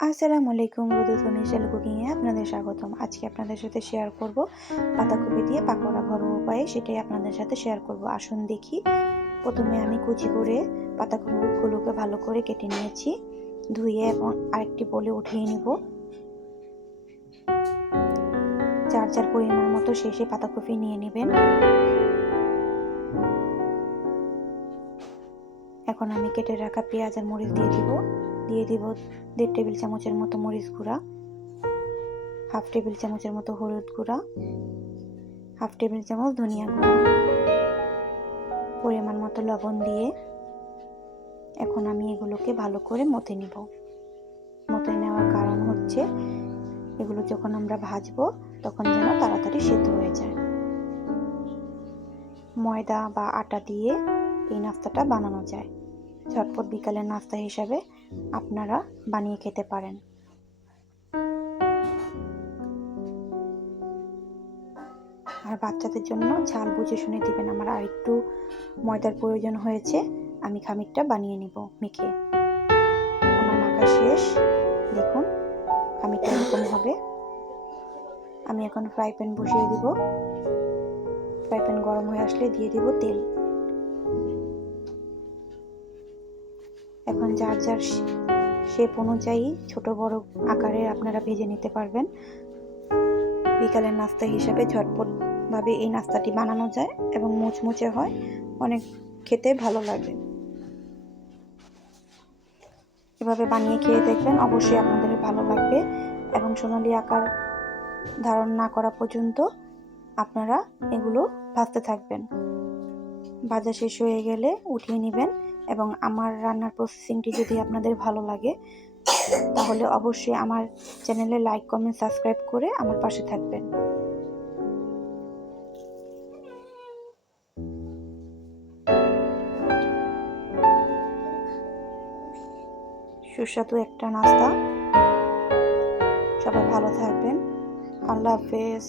আসসালামু আলাইকুম, রুদু মিশেল কুকিংয়ে আপনাদের স্বাগতম। আজকে আপনাদের সাথে শেয়ার করব পাতাকপি দিয়ে পাকোড়া ঘরোয়া উপায়ে, সেটাই আপনাদের সাথে শেয়ার করব। আসুন দেখি। প্রথমে আমি কুচি করে পাতাকপিগুলোকে ভালো করে কেটে নিয়েছি, ধুয়ে এবং আরেকটি বলে উঠিয়ে নিব। যার যার পরিমাণ মতো শেষে পাতাকপি নিয়ে নেবেন। এখন আমি কেটে রাখা পেঁয়াজ আর মরিচ দিয়ে দিব 1.5 টেবিল চামচের মতো মরিচ গুঁড়া, 1/2 টেবিল চামচের মতো হলুদ গুঁড়া, 1/2 টেবিল চামচ ধনিয়া গুঁড়া, পরিমাণ মতো লবণ দিয়ে এখন আমি এগুলোকে ভালো করে মথে নিব। মথে নেওয়ার কারণ হচ্ছে এগুলো যখন আমরা ভাজবো তখন যেন তাড়াতাড়ি সেদ্ধ হয়ে যায়। ময়দা বা আটা দিয়ে এই নাস্তাটা বানানো যায়। ঝটপট বিকালের নাস্তা হিসাবে আপনারা বানিয়ে খেতে পারেন। আর বাচ্চাদের জন্য ঝাল বুঝে শুনে দিবেন। আমার আর একটু ময়দার প্রয়োজন হয়েছে, আমি খামিরটা বানিয়ে নিব মেখে। আমার মাখা শেষ, দেখুন খামিরটা এরকম হবে। আমি এখন ফ্রাই প্যান বসিয়ে দিব। ফ্রাই প্যান গরম হয়ে আসলে দিয়ে দিব তেল। এখন যার যার শেপ অনুযায়ী ছোট বড় আকারে আপনারা ভেজে নিতে পারবেন। বিকালের নাস্তা হিসেবে ঝটপট ভাবে এই নাস্তাটি বানানো যায় এবং মুচমুচে হয়, অনেক খেতে ভালো লাগে। এভাবে বানিয়ে খেয়ে দেখবেন, অবশ্যই আপনাদের ভালো লাগবে। এবং সোনালী আকার ধারণ না করা পর্যন্ত আপনারা এগুলো ভাজতে থাকবেন। ভাজা শেষ হয়ে গেলে উঠিয়ে নেবেন। এবং আমার রান্নার প্রসেসিংটি যদি আপনাদের ভালো লাগে তাহলে অবশ্যই আমার চ্যানেলে লাইক, কমেন্ট, সাবস্ক্রাইব করে আমার পাশে থাকবেন। সুস্বাদু একটা নাস্তা। সবাই ভালো থাকবেন। আল্লাহ হাফেজ।